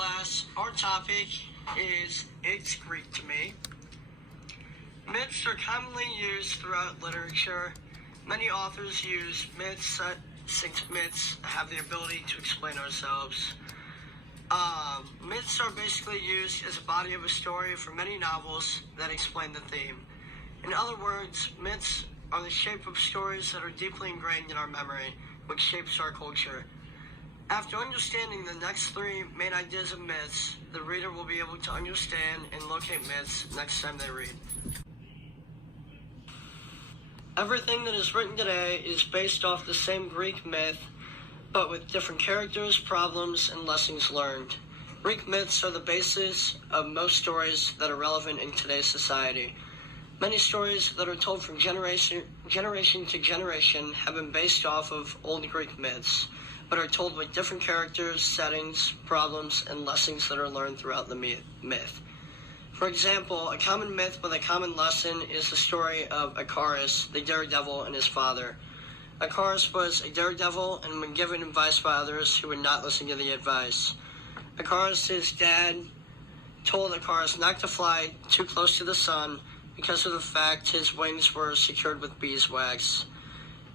class, our topic is It's Greek to Me. Myths are commonly used throughout literature. Many authors use myths since myths have the ability to explain ourselves. Myths are basically used as a body of a story for many novels that explain the theme. In other words, myths are the shape of stories that are deeply ingrained in our memory, which shapes our culture. After understanding the next three main ideas of myths, the reader will be able to understand and locate myths next time they read. Everything that is written today is based off the same Greek myth, but with different characters, problems, and lessons learned. Greek myths are the basis of most stories that are relevant in today's society. Many stories that are told from generation to generation have been based off of old Greek myths, but are told with different characters, settings, problems, and lessons that are learned throughout the myth. For example, a common myth with a common lesson is the story of Icarus, the daredevil, and his father. Icarus was a daredevil, and when given advice by others, he would not listen to the advice. Icarus' dad told Icarus not to fly too close to the sun because of the fact his wings were secured with beeswax.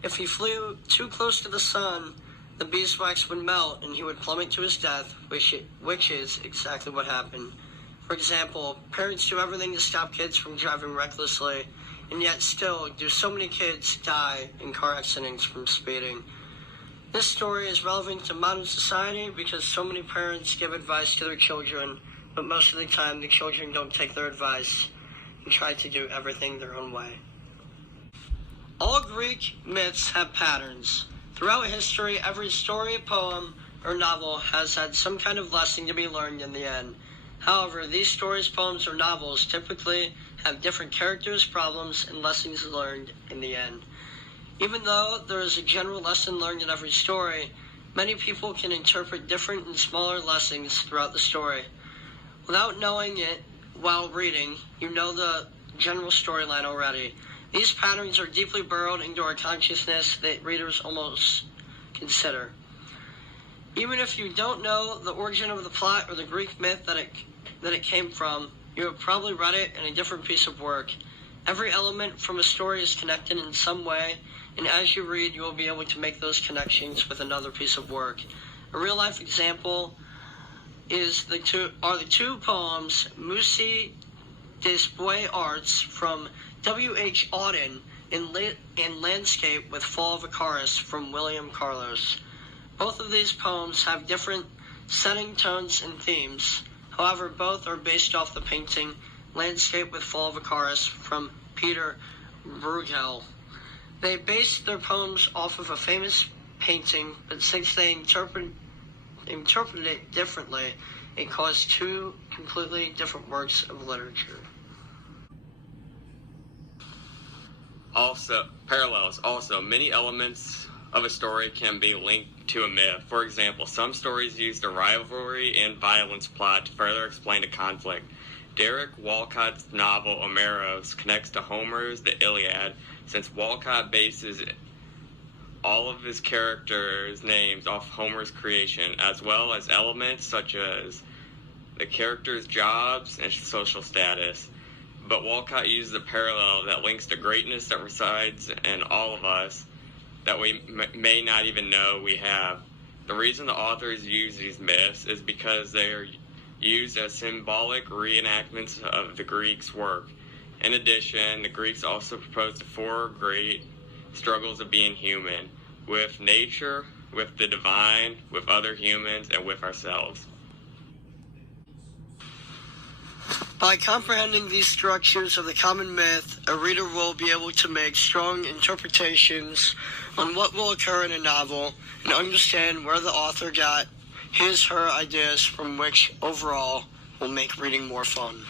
If he flew too close to the sun, the beeswax would melt and he would plummet to his death, which is exactly what happened. For example, parents do everything to stop kids from driving recklessly, and yet still do so many kids die in car accidents from speeding. This story is relevant to modern society because so many parents give advice to their children, but most of the time the children don't take their advice and try to do everything their own way. All Greek myths have patterns. Throughout history, every story, poem, or novel has had some kind of lesson to be learned in the end. However, these stories, poems, or novels typically have different characters, problems, and lessons learned in the end. Even though there is a general lesson learned in every story, many people can interpret different and smaller lessons throughout the story. Without knowing it while reading, you know the general storyline already. These patterns are deeply burrowed into our consciousness that readers almost consider. Even if you don't know the origin of the plot or the Greek myth that it came from, you have probably read it in a different piece of work. Every element from a story is connected in some way, and as you read, you will be able to make those connections with another piece of work. A real-life example is the two poems Musi des Beaux Arts from W.H. Auden and Landscape with Fall of Icarus from William Carlos. Both of these poems have different setting, tones, and themes. However, both are based off the painting Landscape with Fall of Icarus from Peter Bruegel. They based their poems off of a famous painting, but since they interpreted it differently, it caused two completely different works of literature. Parallels. Many elements of a story can be linked to a myth. For example, some stories use the rivalry and violence plot to further explain a conflict. Derek Walcott's novel Omeros connects to Homer's The Iliad, since Walcott bases all of his characters' names off Homer's creation, as well as elements such as the characters' jobs and social status. But Walcott uses a parallel that links the greatness that resides in all of us that we may not even know we have. The reason the authors use these myths is because they are used as symbolic reenactments of the Greeks' work. In addition, the Greeks also proposed the four great struggles of being human, with nature, with the divine, with other humans, and with ourselves. By comprehending these structures of the common myth, a reader will be able to make strong interpretations on what will occur in a novel and understand where the author got his/her ideas from, which overall will make reading more fun.